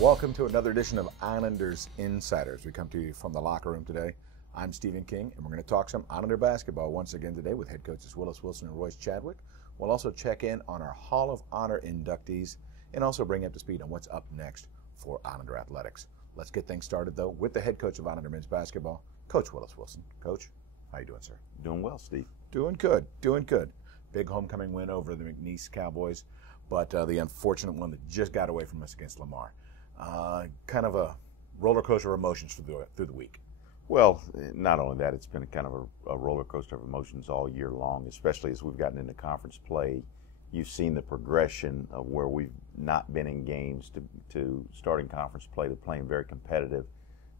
Welcome to another edition of Islanders Insiders. We come to you from the locker room today. I'm Stephen King, and we're going to talk some Islander basketball once again today with head coaches Wilson and Chadwick. We'll also check in on our Hall of Honor inductees and also bring you up to speed on what's up next for Islander athletics. Let's get things started, though, with the head coach of Islander men's basketball, Coach Wilson. Coach, how you doing, sir? Doing well, Steve. Doing good, doing good. Big homecoming win over the McNeese Cowboys, but the unfortunate one that just got away from us against Lamar. Kind of a roller coaster of emotions through the week. Well, not only that, it's been kind of a roller coaster of emotions all year long, especially as we've gotten into conference play. You've seen the progression of where we've not been in games to starting conference play to playing very competitive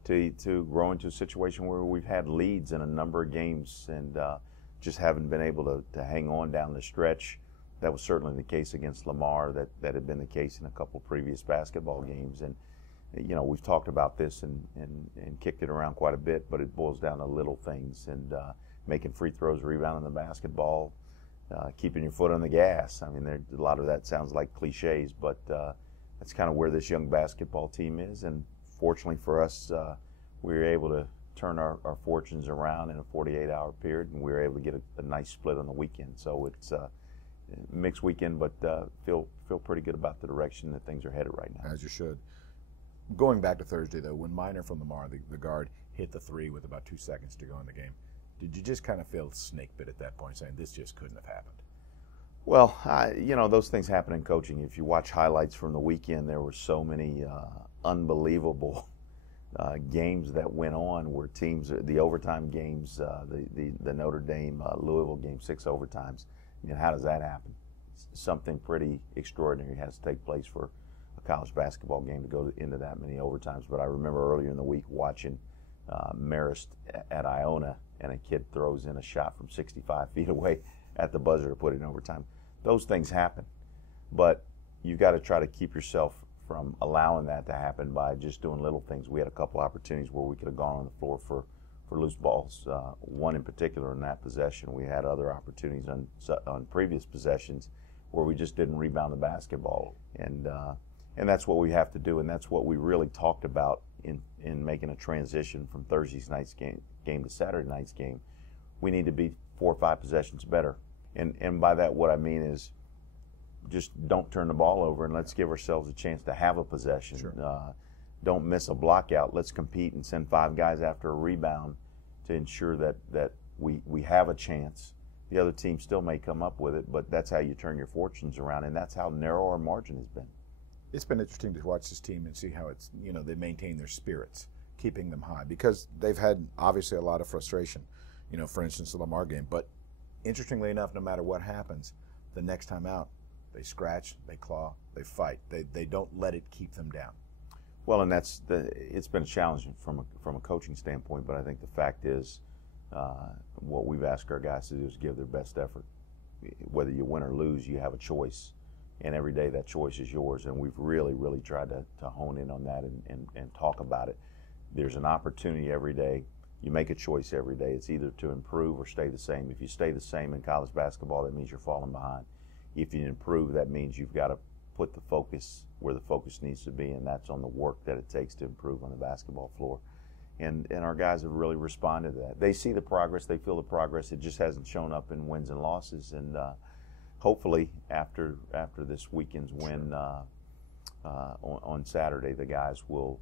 to grow into a situation where we've had leads in a number of games and just haven't been able to hang on down the stretch. That was certainly the case against Lamar. That had been the case in a couple previous basketball games. And, you know, we've talked about this and kicked it around quite a bit, but it boils down to little things and making free throws, rebounding the basketball, keeping your foot on the gas. I mean, a lot of that sounds like cliches, but that's kind of where this young basketball team is. And fortunately for us, we were able to turn our fortunes around in a 48-hour period, and we were able to get a nice split on the weekend. So it's a mixed weekend, but feel pretty good about the direction that things are headed right now. As you should. Going back to Thursday, though, when Minor from Lamar, the guard, hit the three with about 2 seconds to go in the game, did you just kind of feel snake bit at that point, saying this just couldn't have happened? Well, you know, those things happen in coaching. If you watch highlights from the weekend, there were so many unbelievable games that went on where teams, the overtime games, the Notre Dame Louisville game, 6 overtimes. I mean, how does that happen? Something pretty extraordinary has to take place for a college basketball game to go into that many overtimes. But I remember earlier in the week watching Marist at Iona, and a kid throws in a shot from 65 feet away at the buzzer to put it in overtime. Those things happen. But you've got to try to keep yourself from allowing that to happen by just doing little things. We had a couple opportunities where we could have gone on the floor for loose balls. One in particular in that possession. We had other opportunities on previous possessions where we just didn't rebound the basketball. And that's what we have to do, and that's what we really talked about in making a transition from Thursday night's game to Saturday night's game. We need to be 4 or 5 possessions better. And by that, what I mean is just don't turn the ball over and let's give ourselves a chance to have a possession. Sure. Don't miss a block out. Let's compete and send 5 guys after a rebound to ensure that we have a chance. The other team still may come up with it, but that's how you turn your fortunes around, and that's how narrow our margin has been. It's been interesting to watch this team and see how it's, you know, they maintain their spirits, keeping them high, because they've had obviously a lot of frustration, you know, for instance, the Lamar game. But interestingly enough, no matter what happens, the next time out, they scratch, they claw, they fight. They don't let it keep them down. Well, and it's been challenging from a coaching standpoint, but I think the fact is what we've asked our guys to do is give their best effort. Whether you win or lose, you have a choice, and every day that choice is yours, and we've really, really tried to hone in on that and talk about it. There's an opportunity every day. You make a choice every day. It's either to improve or stay the same. If you stay the same in college basketball, that means you're falling behind. If you improve, that means you've got to put the focus where the focus needs to be, and that's on the work that it takes to improve on the basketball floor. And our guys have really responded to that. They see the progress, they feel the progress. It just hasn't shown up in wins and losses. And hopefully, after this weekend's win on Saturday, the guys will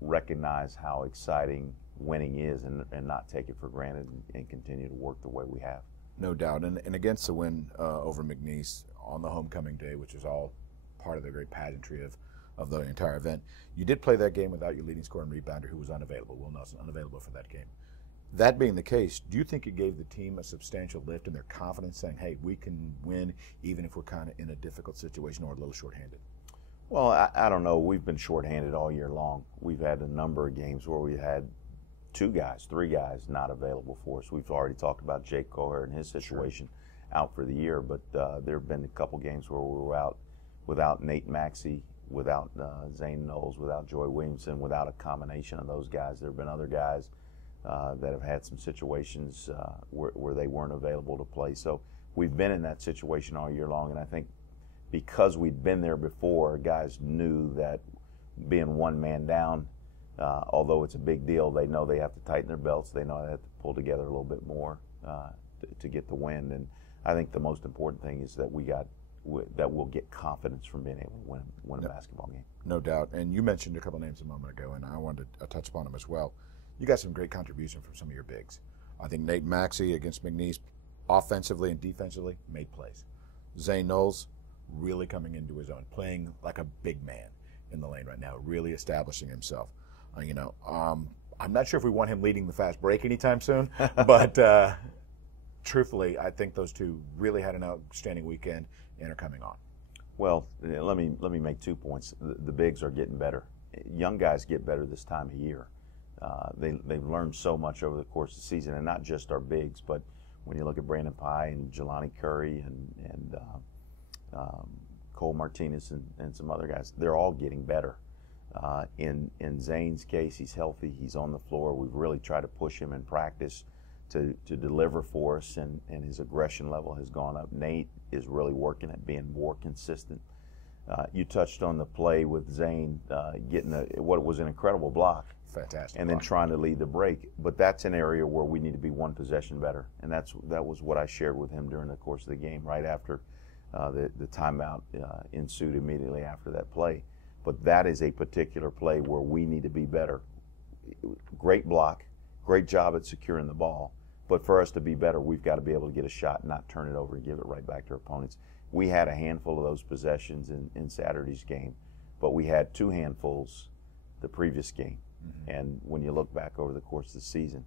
recognize how exciting winning is and not take it for granted and continue to work the way we have. No doubt. And against the win over McNeese on the homecoming day, which is all part of the great pageantry of the entire event, you did play that game without your leading scorer and rebounder, who was unavailable, Will Nelson, unavailable for that game. That being the case, do you think it gave the team a substantial lift in their confidence, saying, hey, we can win even if we're kind of in a difficult situation or a little shorthanded? Well, I don't know. We've been shorthanded all year long. We've had a number of games where we had 2 guys, 3 guys not available for us. We've already talked about Jake Coher and his situation out for the year, but there have been a couple games where we were out without Nate Maxey, without Zane Knowles, without Joy Williamson, without a combination of those guys. There have been other guys that have had some situations where they weren't available to play. So we've been in that situation all year long, and I think because we'd been there before, guys knew that being one man down, although it's a big deal, they know they have to tighten their belts. They know they have to pull together a little bit more to get the win. And I think the most important thing is that we'll get confidence from being able to win a basketball game. No doubt. And you mentioned a couple names a moment ago, and I wanted to touch upon them as well. You got some great contribution from some of your bigs. I think Nate Maxey against McNeese, offensively and defensively, made plays. Zane Knowles really coming into his own, playing like a big man in the lane right now, really establishing himself. I'm not sure if we want him leading the fast break anytime soon, but truthfully, I think those two really had an outstanding weekend and are coming on. Well, let me make 2 points. The bigs are getting better. Young guys get better this time of year. They've learned so much over the course of the season, and not just our bigs, but when you look at Brandon Pye and Jelani Curry and Cole Martinez and some other guys, they're all getting better. In Zane's case, he's healthy, he's on the floor. We've really tried to push him in practice to deliver for us, and his aggression level has gone up. Nate is really working at being more consistent. You touched on the play with Zane getting what was an incredible block. Fantastic. And then trying to lead the break. But that's an area where we need to be one possession better. And that was what I shared with him during the course of the game, right after the timeout ensued immediately after that play. But that is a particular play where we need to be better. Great block, great job at securing the ball. But for us to be better, we've got to be able to get a shot and not turn it over and give it right back to our opponents. We had a handful of those possessions in Saturday's game, but we had 2 handfuls the previous game. Mm-hmm. And when you look back over the course of the season,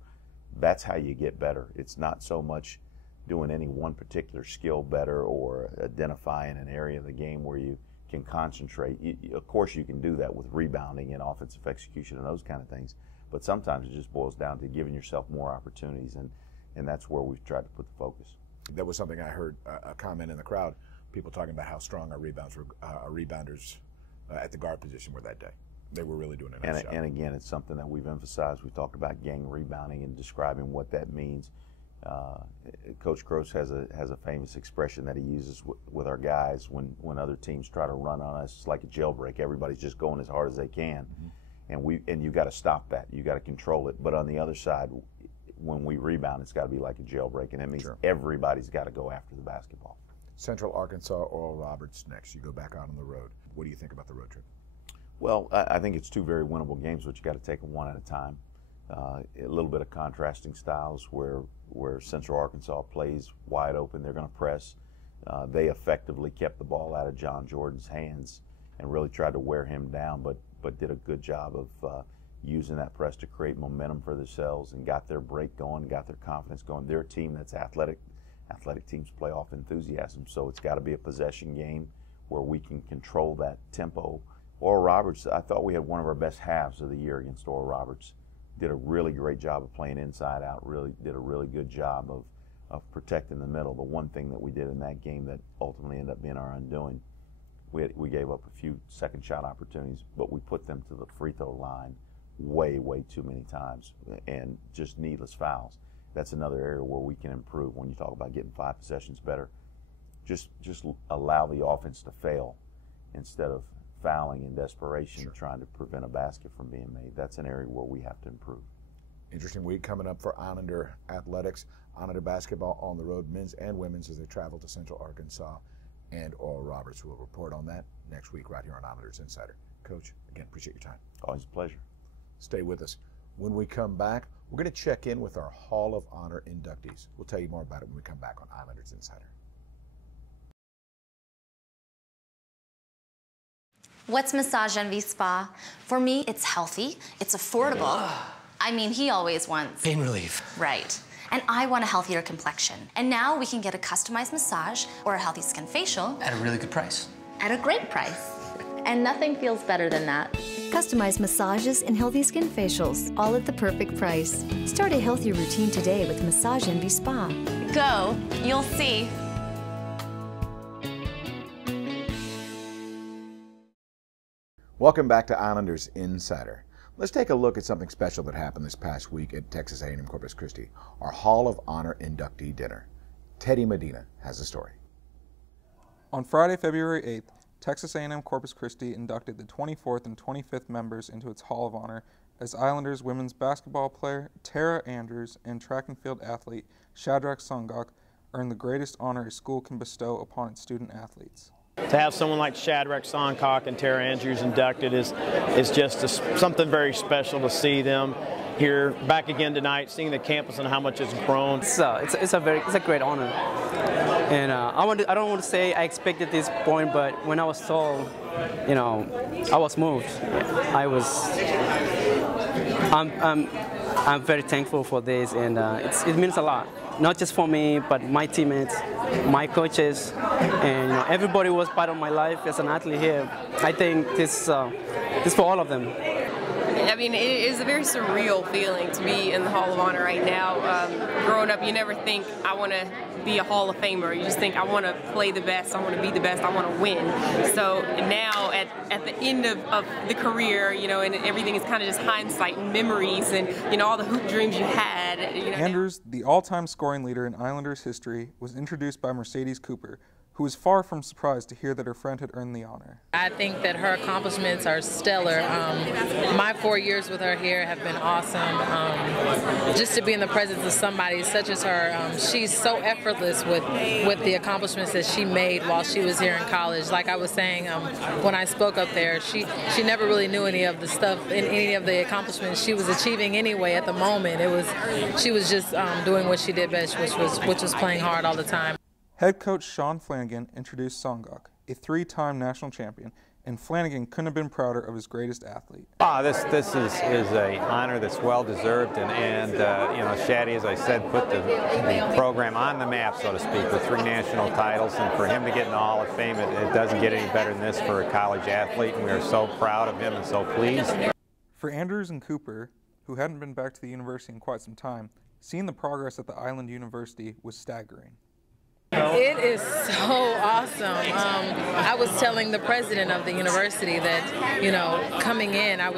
that's how you get better. It's not so much doing any one particular skill better or identifying an area of the game where you can concentrate. Of course, you can do that with rebounding and offensive execution and those kind of things, but sometimes it just boils down to giving yourself more opportunities, and that's where we've tried to put the focus. That was something I heard a comment in the crowd, people talking about how strong our rebounders at the guard position were that day. They were really doing a nice job. And again, it's something that we've emphasized. We talked about gang rebounding and describing what that means. Coach Gross has a famous expression that he uses with our guys when other teams try to run on us. It's like a jailbreak. Everybody's just going as hard as they can, and you got to stop that. You got to control it. But on the other side, when we rebound, it's got to be like a jailbreak, and it means everybody's got to go after the basketball. Central Arkansas, Oral Roberts next. You go back out on the road. What do you think about the road trip? Well, I think it's 2 very winnable games, but you got to take them one at a time. A little bit of contrasting styles where Central Arkansas plays wide open. They're going to press. They effectively kept the ball out of John Jordan's hands and really tried to wear him down, but did a good job of using that press to create momentum for themselves and got their break going, got their confidence going. They're a team that's athletic. Athletic teams play off enthusiasm, so it's got to be a possession game where we can control that tempo. Oral Roberts, I thought we had one of our best halves of the year against Oral Roberts. Did a really great job of playing inside out, really did a really good job of protecting the middle. The one thing that we did in that game that ultimately ended up being our undoing, we gave up a few second shot opportunities, but we put them to the free throw line way too many times, and just needless fouls. That's another area where we can improve. When you talk about getting 5 possessions better, just allow the offense to fail instead of fouling in desperation, trying to prevent a basket from being made. That's an area where we have to improve. Interesting week coming up for Islander athletics, Islander basketball on the road, men's and women's, as they travel to Central Arkansas and Oral Roberts. We'll report on that next week right here on Islanders Insider. Coach, again, appreciate your time. Always a pleasure. Stay with us. When we come back, we're going to check in with our Hall of Honor inductees. We'll tell you more about it when we come back on Islanders Insider. What's Massage Envy Spa? For me, it's healthy, it's affordable. I mean, he always wants pain relief. Right. And I want a healthier complexion. And now we can get a customized massage or a healthy skin facial. At a really good price. At a great price. And nothing feels better than that. Customized massages and healthy skin facials, all at the perfect price. Start a healthy routine today with Massage Envy Spa. Go, you'll see. Welcome back to Islanders Insider. Let's take a look at something special that happened this past week at Texas A&M Corpus Christi, our Hall of Honor inductee dinner. Teddy Medina has the story. On Friday, February 8th, Texas A&M Corpus Christi inducted the 24th and 25th members into its Hall of Honor as Islanders women's basketball player Tara Andrews and track and field athlete Shadrach Songok earned the greatest honor a school can bestow upon its student athletes. To have someone like Shadrach Songok and Tara Andrews inducted is just something very special to see them here back again tonight, seeing the campus and how much it's grown. It's a great honor, and I don't want to say I expected this point, but when I was told, I was moved. I'm very thankful for this, and it means a lot. Not just for me, but my teammates, my coaches, and everybody was part of my life as an athlete here. I think this for all of them. I mean, it is a very surreal feeling to be in the Hall of Honor right now. Growing up, you never think, I want to be a Hall of Famer. You just think, I want to play the best, I want to be the best, I want to win. So now, at the end of the career, and everything is kind of just hindsight and memories and, all the hoop dreams you had. Andrews, the all-time scoring leader in Islanders history, was introduced by Mercedes Cooper, who was far from surprised to hear that her friend had earned the honor. I think that her accomplishments are stellar. My 4 years with her here have been awesome. Just to be in the presence of somebody such as her, she's so effortless with the accomplishments that she made while she was here in college. Like I was saying when I spoke up there, she never really knew any of the stuff, any of the accomplishments she was achieving anyway at the moment. She was just doing what she did best, which was playing hard all the time. Head coach Sean Flanagan introduced Songok, a 3-time national champion, and Flanagan couldn't have been prouder of his greatest athlete. This is an honor that's well deserved, and Shaddy, as I said, put the program on the map, so to speak, with 3 national titles, and for him to get in the Hall of Fame, it doesn't get any better than this for a college athlete, and we are so proud of him and so pleased. For Andrews and Cooper, who hadn't been back to the university in quite some time, seeing the progress at the Island University was staggering. It is so awesome. I was telling the president of the university that, coming in, I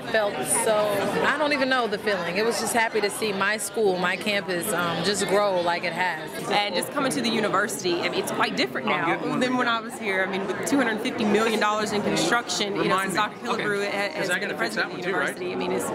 felt so, I don't even know the feeling. It was just happy to see my school, my campus, just grow like it has. And just coming to the university, I mean, it's quite different now than when I was here. I mean, with $250 million in construction, since Dr. Killebrew has been the president of the university. I mean, it's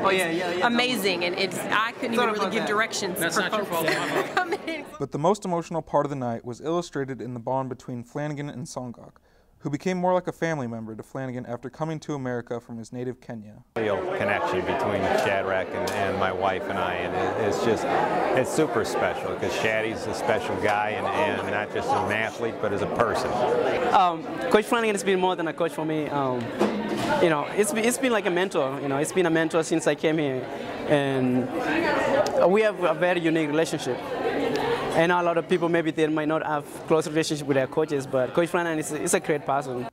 amazing, and I couldn't even really give directions for folks coming in. But the most emotional part of the night was illustrated in the bond between Flanagan and Songok, who became more like a family member to Flanagan after coming to America from his native Kenya. Real connection between Shadrach and my wife and I, and it's super special because Shaddy's a special guy, and not just as an athlete, but as a person. Coach Flanagan has been more than a coach for me. It's been like a mentor. It's been a mentor since I came here, and we have a very unique relationship. And a lot of people, maybe they might not have close relationship with their coaches, but Coach Flanagan is a great person.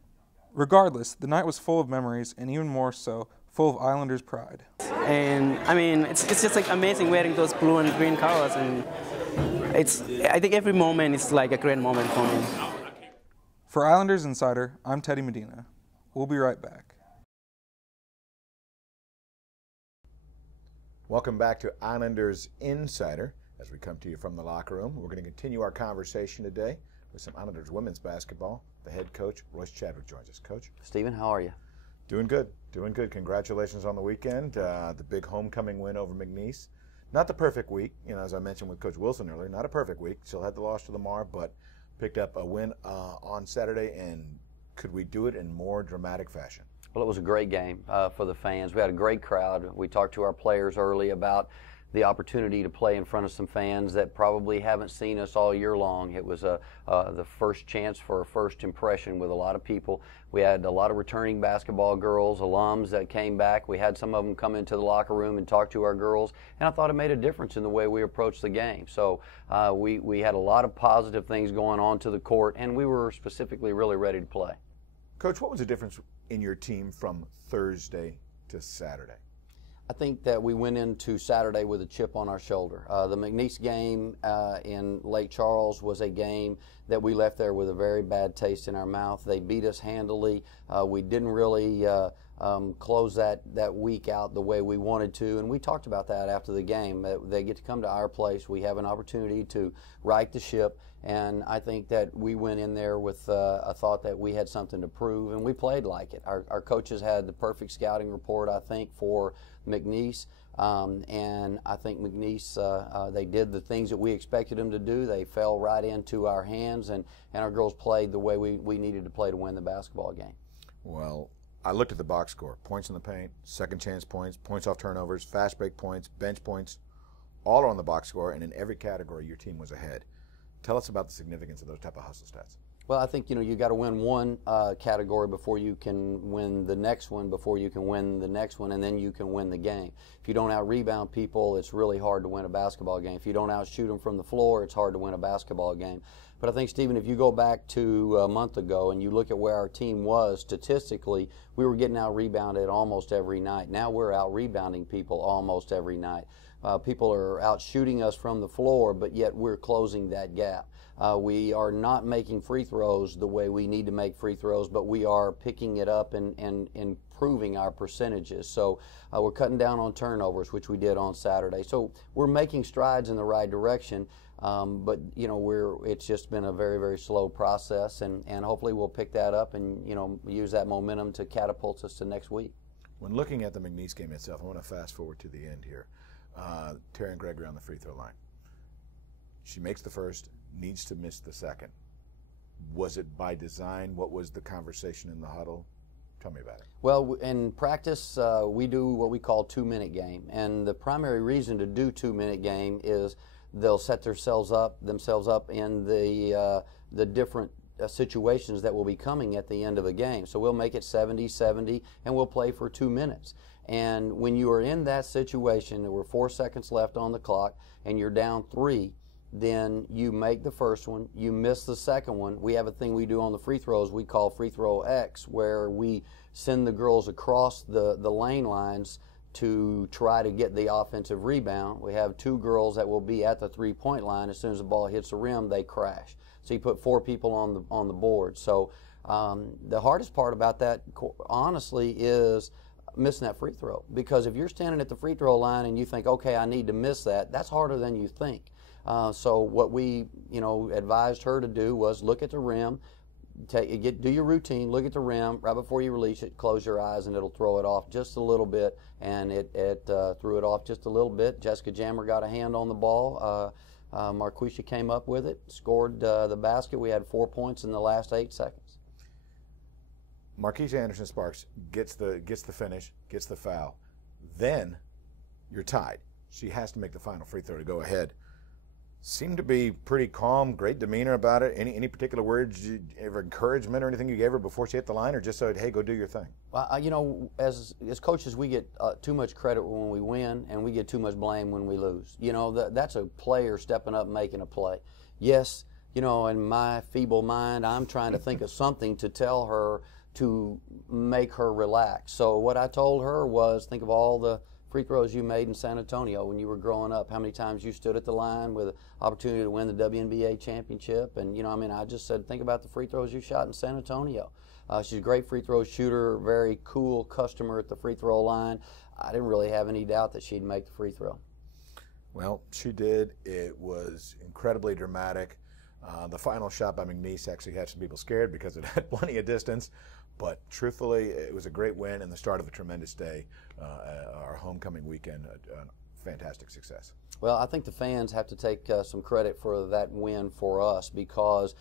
Regardless, the night was full of memories, and even more so, full of Islanders' pride. And I mean, it's just like amazing wearing those blue and green colors, and I think every moment is like a great moment for me. For Islanders Insider, I'm Teddy Medina. We'll be right back. Welcome back to Islanders Insider. As we come to you from the locker room, we're going to continue our conversation today with some Islanders women's basketball. The head coach, Royce Chadwick, joins us. Coach. Stephen, how are you? Doing good. Doing good. Congratulations on the weekend. The big homecoming win over McNeese. Not the perfect week, as I mentioned with Coach Wilson earlier, not a perfect week. Still had the loss to Lamar, but picked up a win on Saturday. And could we do it in more dramatic fashion? Well, it was a great game for the fans. We had a great crowd. We talked to our players early about the opportunity to play in front of some fans that probably haven't seen us all year long. It was the first chance for a first impression with a lot of people. We had a lot of returning basketball girls, alums that came back. We had some of them come into the locker room and talk to our girls, and I thought it made a difference in the way we approached the game. So we had a lot of positive things going on to the court, and we were specifically really ready to play. Coach, what was the difference in your team from Thursday to Saturday? I think that we went into Saturday with a chip on our shoulder. The McNeese game in Lake Charles was a game that we left there with a very bad taste in our mouth. They beat us handily. We didn't really close that week out the way we wanted to, and we talked about that after the game. They get to come to our place. We have an opportunity to right the ship, and I think that we went in there with a thought that we had something to prove, and we played like it. Our coaches had the perfect scouting report, I think, for McNeese. And I think McNeese, they did the things that we expected them to do. They fell right into our hands, and our girls played the way we needed to play to win the basketball game. Well, I looked at the box score. Points in the paint, second chance points, points off turnovers, fast break points, bench points, all are on the box score, and in every category your team was ahead. Tell us about the significance of those type of hustle stats. Well, I think, you got to win one category before you can win the next one, before you can win the next one, and then you can win the game. If you don't out-rebound people, it's really hard to win a basketball game. If you don't outshoot them from the floor, it's hard to win a basketball game. But I think, Stephen, if you go back to a month ago and you look at where our team was statistically, we were getting out-rebounded almost every night. Now we're out-rebounding people almost every night. People are out-shooting us from the floor, but yet we're closing that gap. We are not making free throws the way we need to make free throws, but we are picking it up and improving our percentages. So we're cutting down on turnovers, which we did on Saturday. So we're making strides in the right direction, but it's just been a very, very slow process, and hopefully we'll pick that up and use that momentum to catapult us to next week. When looking at the McNeese game itself, I want to fast forward to the end here. Terry and Gregory on the free throw line. She makes the first, needs to miss the second. Was it by design? What was the conversation in the huddle? Tell me about it. Well, in practice, we do what we call 2-minute game. And the primary reason to do 2-minute game is they'll set themselves up in the different situations that will be coming at the end of a game. So we'll make it 70-70, and we'll play for 2 minutes. And when you are in that situation, there were 4 seconds left on the clock, and you're down 3, then you make the first one, you miss the second one. We have a thing we do on the free throws we call free throw X, where we send the girls across the lane lines to try to get the offensive rebound. We have 2 girls that will be at the 3-point line. As soon as the ball hits the rim, they crash. So you put 4 people on the board. So the hardest part about that, honestly, is missing that free throw. Because if you're standing at the free throw line and you think, okay, I need to miss that, that's harder than you think. So what we, advised her to do was look at the rim, do your routine, look at the rim, right before you release it, close your eyes, and it'll throw it off just a little bit. And it threw it off just a little bit. Jessica Jammer got a hand on the ball. Marquisha came up with it, scored the basket. We had 4 points in the last 8 seconds. Marquisha Anderson-Sparks gets the finish, gets the foul. Then you're tied. She has to make the final free throw to go ahead. Seemed to be pretty calm, great demeanor about it. Any particular words of encouragement or anything you gave her before she hit the line, or just said, hey, go do your thing? Well, as coaches, we get too much credit when we win, and we get too much blame when we lose. That's a player stepping up and making a play. Yes, in my feeble mind, I'm trying to think of something to tell her to make her relax. So what I told her was, think of all the free throws you made in San Antonio when you were growing up, how many times you stood at the line with an opportunity to win the WNBA championship. And, I just said, think about the free throws you shot in San Antonio. She's a great free throw shooter, very cool customer at the free throw line. I didn't really have any doubt that she'd make the free throw. Well, she did. It was incredibly dramatic. The final shot by McNeese actually had some people scared because it had plenty of distance. But truthfully, it was a great win and the start of a tremendous day. Our homecoming weekend, a fantastic success. Well, I think the fans have to take some credit for that win for us, because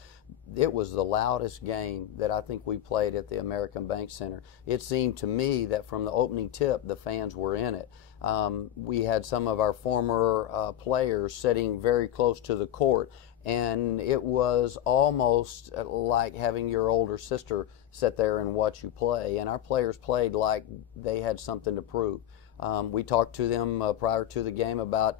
it was the loudest game that I think we played at the American Bank Center. It seemed to me that from the opening tip, the fans were in it. We had some of our former players sitting very close to the court, and it was almost like having your older sister sit there and watch you play. And our players played like they had something to prove. We talked to them prior to the game about,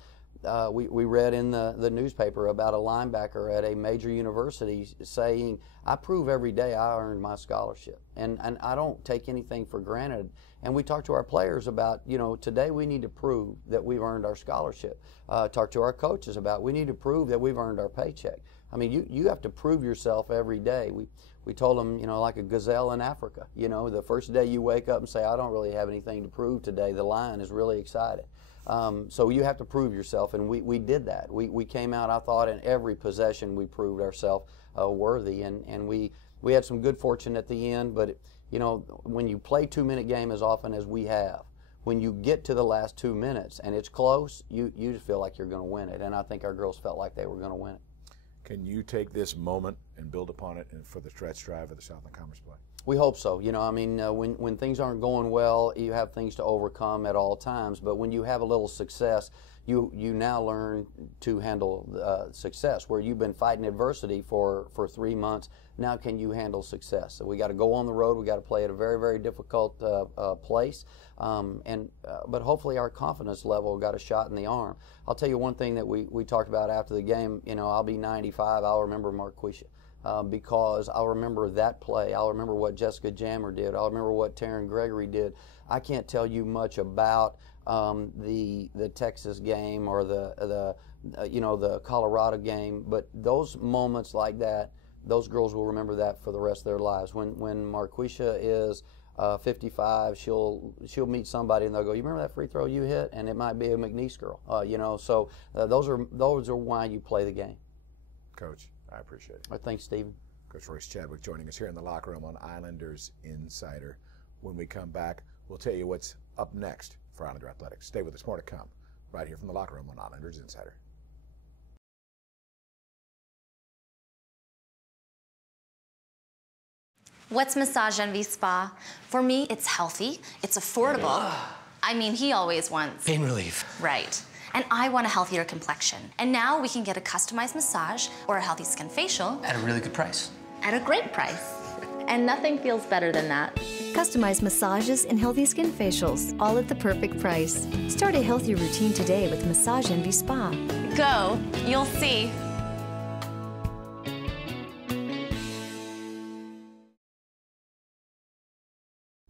we read in the newspaper about a linebacker at a major university saying, I prove every day I earned my scholarship. And I don't take anything for granted. And we talked to our players about, today we need to prove that we've earned our scholarship. Talk to our coaches about, we need to prove that we've earned our paycheck. I mean, you have to prove yourself every day. We told them, like a gazelle in Africa. The first day you wake up and say, I don't really have anything to prove today, the lion is really excited. So you have to prove yourself, and we did that. We came out, I thought, in every possession we proved ourselves worthy, and we had some good fortune at the end, but when you play 2-minute game as often as we have, when you get to the last 2 minutes and it's close, you just feel like you're going to win it, and I think our girls felt like they were going to win it. Can you take this moment and build upon it for the stretch drive of the Southland Conference play? We hope so. When things aren't going well, you have things to overcome at all times, but when you have a little success, you now learn to handle success. Where you've been fighting adversity for 3 months, now can you handle success? So we got to go on the road. We got to play at a very, very difficult place, but hopefully our confidence level got a shot in the arm. I'll tell you one thing that we talked about after the game. I'll be 95. I'll remember Marquisha. Because I'll remember that play. I'll remember what Jessica Jammer did. I'll remember what Taryn Gregory did. I can't tell you much about the Texas game or the Colorado game, but those moments like that, those girls will remember that for the rest of their lives. When Marquisha is 55, she'll meet somebody and they'll go, "You remember that free throw you hit?" And it might be a McNeese girl. So those are why you play the game. Coach, I appreciate it. Thanks, Stephen. Coach Royce Chadwick joining us here in the locker room on Islanders Insider. When we come back, we'll tell you what's up next for Islander Athletics. Stay with us, more to come, right here from the locker room on Islanders Insider. What's Massage Envy Spa? For me, it's healthy, it's affordable. I mean, he always wants pain relief. Right. And I want a healthier complexion. And now we can get a customized massage or a healthy skin facial. At a really good price. At a great price. And nothing feels better than that. Customized massages and healthy skin facials, all at the perfect price. Start a healthier routine today with Massage Envy Spa. Go, you'll see.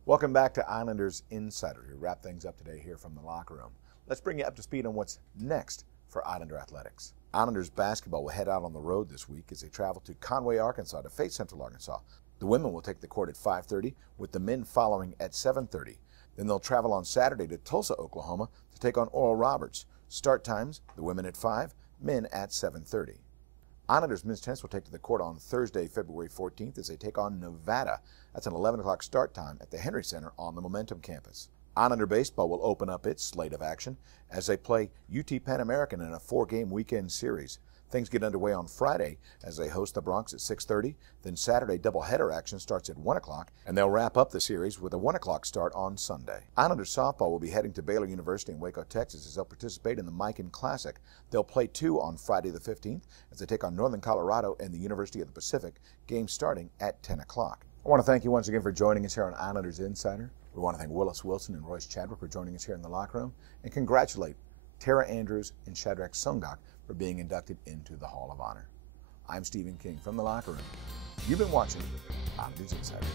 Welcome back to Islanders Insider. We wrap things up today here from the locker room. Let's bring you up to speed on what's next for Islander Athletics. Islanders basketball will head out on the road this week as they travel to Conway, Arkansas to face Central Arkansas. The women will take the court at 5:30, with the men following at 7:30. Then they'll travel on Saturday to Tulsa, Oklahoma to take on Oral Roberts. Start times, the women at 5, men at 7:30. Islanders men's tennis will take to the court on Thursday, February 14th as they take on Nevada. That's an 11 o'clock start time at the Henry Center on the Momentum campus. Islander baseball will open up its slate of action as they play UT Pan American in a 4-game weekend series. Things get underway on Friday as they host the Bronx at 6:30. Then Saturday doubleheader action starts at 1 o'clock, and they'll wrap up the series with a 1 o'clock start on Sunday. Islanders softball will be heading to Baylor University in Waco, Texas as they'll participate in the Mikan Classic. They'll play 2 on Friday the 15th as they take on Northern Colorado and the University of the Pacific, game starting at 10 o'clock. I want to thank you once again for joining us here on Islanders Insider. We want to thank Willis Wilson and Royce Chadwick for joining us here in the locker room, and congratulate Tara Andrews and Shadrach Sungak for being inducted into the Hall of Honor. I'm Stephen King from the locker room. You've been watching Islanders Insider.